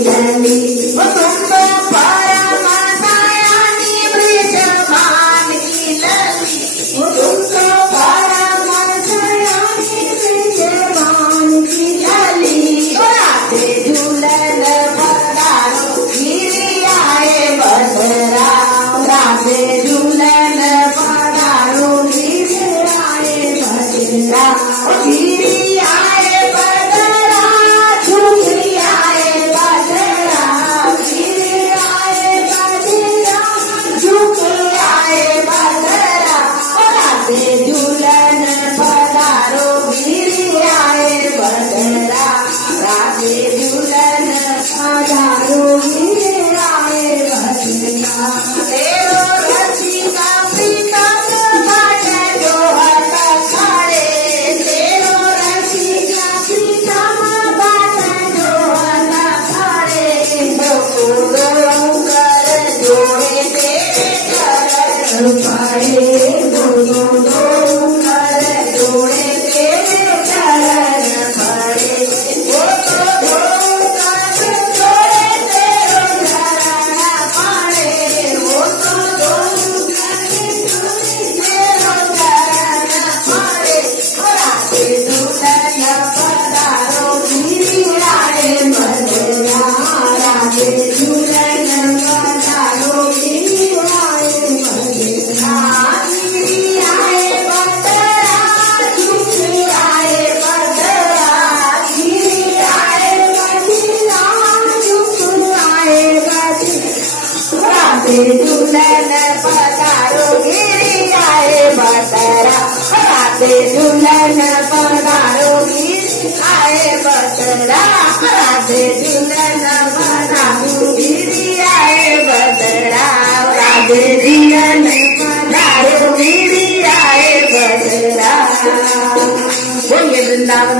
खिलली तुमको परम दयानी ब्रजमान खिलली तुमको परम दयानी ब्रजमान खिलली राधे झूलन पधारो गिरी आए बसरा राधे झूलन पधारो गिरी आए बसरा गिरी आए बसरा झूली आए बसरा गिरी आए बसरा झूली आए बसरा राधे झूलन पधारो गिरी आए बसरा राधे झूलन पधारो गिरी आए बसरा तेरो रसिका प्रीतम बाट जो हत खड़े तेरो रसिका प्रीतम बाट जो हत खड़े दोनों कर जोड़े तेरे चरण पाए दोनों कर जोड़े तेरे चरण पड़े वो तो दोनों कर जोड़े तेरे चरण पड़े वो तो दोनों कर जोड़े तेरे चरण पड़े राधे झूलन पधारो गिरी आए बसरा राधे झूलन पधारो गिरी आए बसरा गिरी आए बसरा झूली आए बसरा गिरी आए बसरा झूली आए बसरा राधे झूलन पधारो गिरी आए बसरा राधे झूलन पधारो गिरी आए बसरा राधे झूलन पधारो गिरी आए बसरा राधे झूलन पधारो गिरी आए बसरा बोलिए वृंदावन।